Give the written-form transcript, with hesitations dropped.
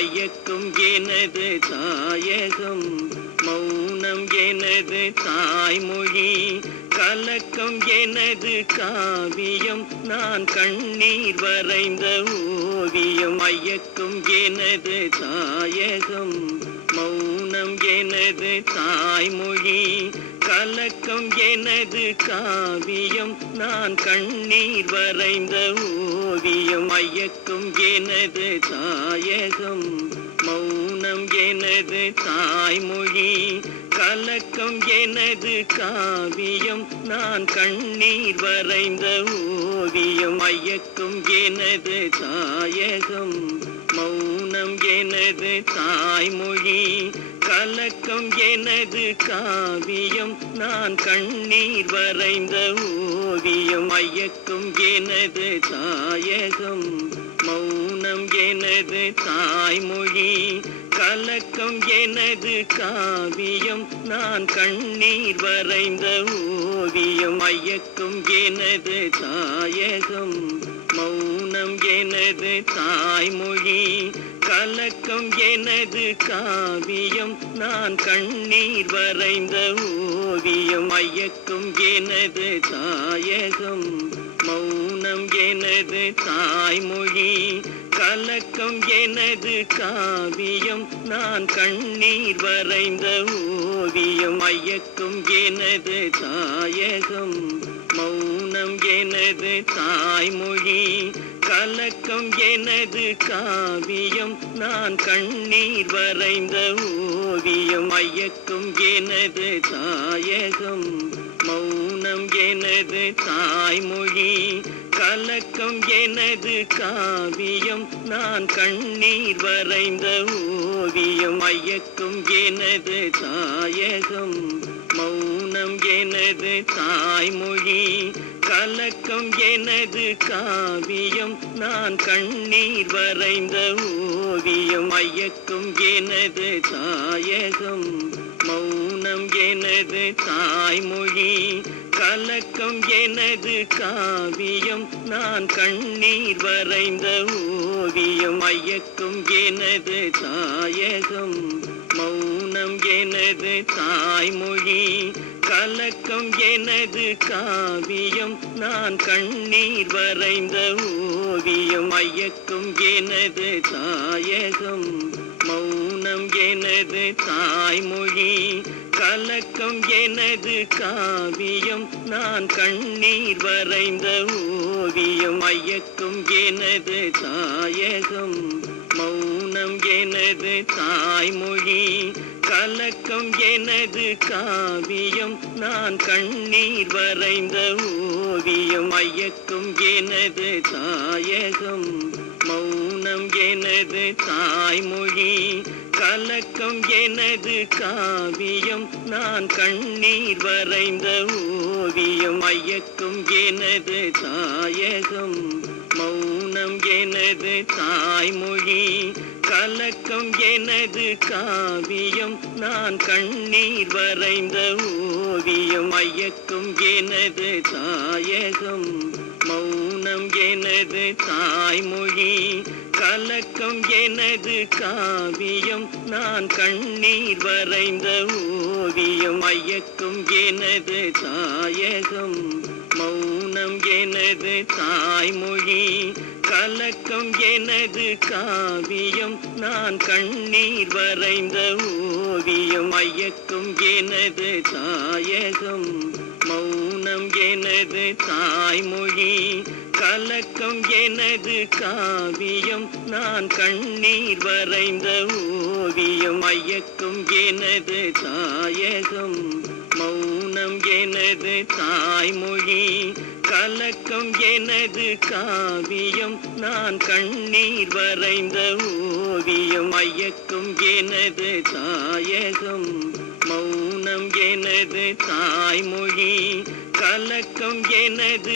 மயக்கும் எனது தாயகம், மௌனம் எனது தாய்மொழி, கலக்கம் எனது காவியம், நான் கண்ணீர் வரைந்த ஓவியம். மயக்கும் எனது தாயகம், மௌனம் எனது தாய்மொழி, கலக்கம் எனது காவியம், நான் கண்ணீர் வரைந்த ஓவியம். மயக்கும் எனது தாயகம், மௌனம் எனது தாய்மொழி, கலக்கம் எனது காவியம், நான் கண்ணீர் வரைந்த ஓவியம். மயக்கும் எனது தாயகம், மௌனம் எனது தாய்மொழி, கலக்கம் எனது காவியம், நான் கண்ணீர் வரைந்த ஓவியம். மயக்கும் எனது தாயகம், மௌனம் எனது தாய்மொழி, கலக்கம் எனது காவியம், நான் கண்ணீர் வரைந்த ஓவியம். மயக்கும் எனது தாயகம், மௌனம் எனது தாய்மொழி, கலக்கம் எனது காவியம், நான் கண்ணீர் வரைந்த ஓவியம். மயக்கும் எனது தாயகம், மௌனம் எனது தாய்மொழி, கலக்கம் எனது காவியம், நான் கண்ணீர் வரைந்த ஓவியம். மயக்கும் எனது தாயகம், மௌனம் எனது தாய்மொழி, கலக்கம் எனது காவியம், நான் கண்ணீர் வரைந்த ஓவியம். மயக்கும் எனது தாயகம், மௌனம் எனது தாய்மொழி, கலக்கம் எனது காவியம், நான் கண்ணீர் வரைந்த ஓவியம். மயக்கும் எனது தாயகம், மௌனம் எனது தாய்மொழி, கலக்கம் எனது காவியம், நான் கண்ணீர் வரைந்த ஓவியம். மயக்கும் எனது தாயகம், மௌனம் எனது தாய்மொழி, கலக்கம் எனது காவியம், நான் கண்ணீர் வரைந்த ஓவியம். மயக்கும் எனது தாயகம், மௌனம் எனது தாய்மொழி, கலக்கம் எனது காவியம், நான் கண்ணீர் வரைந்த ஓவியம். மயக்கும் எனது தாயகம், மௌனம் எனது தாய்மொழி, கலக்கம் எனது காவியம், நான் கண்ணீர் வரைந்த ஓவியம். மயக்கும் எனது தாயகம், மௌனம் எனது தாய்மொழி, கலக்கம் எனது காவியம், நான் கண்ணீர் வரைந்த ஓவியம். மயக்கும் எனது தாயகம், மௌனம் எனது தாய்மொழி, கலக்கம் எனது காவியம், நான் கண்ணீர் வரைந்த ஓவியம். மயக்கும் எனது தாயகம், மௌனம் எனது தாய்மொழி, கலக்கம் எனது காவியம், நான் கண்ணீர் வரைந்த ஓவியம். மயக்கும் எனது தாயகம், மௌனம் எனது தாய்மொழி, கலக்கம் எனது காவியம், நான் கண்ணீர் வரைந்த ஓவியம். மயக்கும் எனது தாயகம், மௌனம் எனது தாய்மொழி, கலக்கம் எனது காவியம், நான் கண்ணீர் வரைந்த ஓவியம். மயக்கும் எனது தாயகம், மௌனம் எனது தாய்மொழி, கலக்கம் எனது காவியம், நான் கண்ணீர் வரைந்த ஓவியம். மயக்கும் எனது தாயகம், மௌனம் எனது தாய்மொழி, கலக்கம் எனது காவியம், நான் கண்ணீர் வரைந்த ஓவியம். மயக்கும் எனது தாயகம், மௌனம் எனது தாய்மொழி, கலக்கம் எனது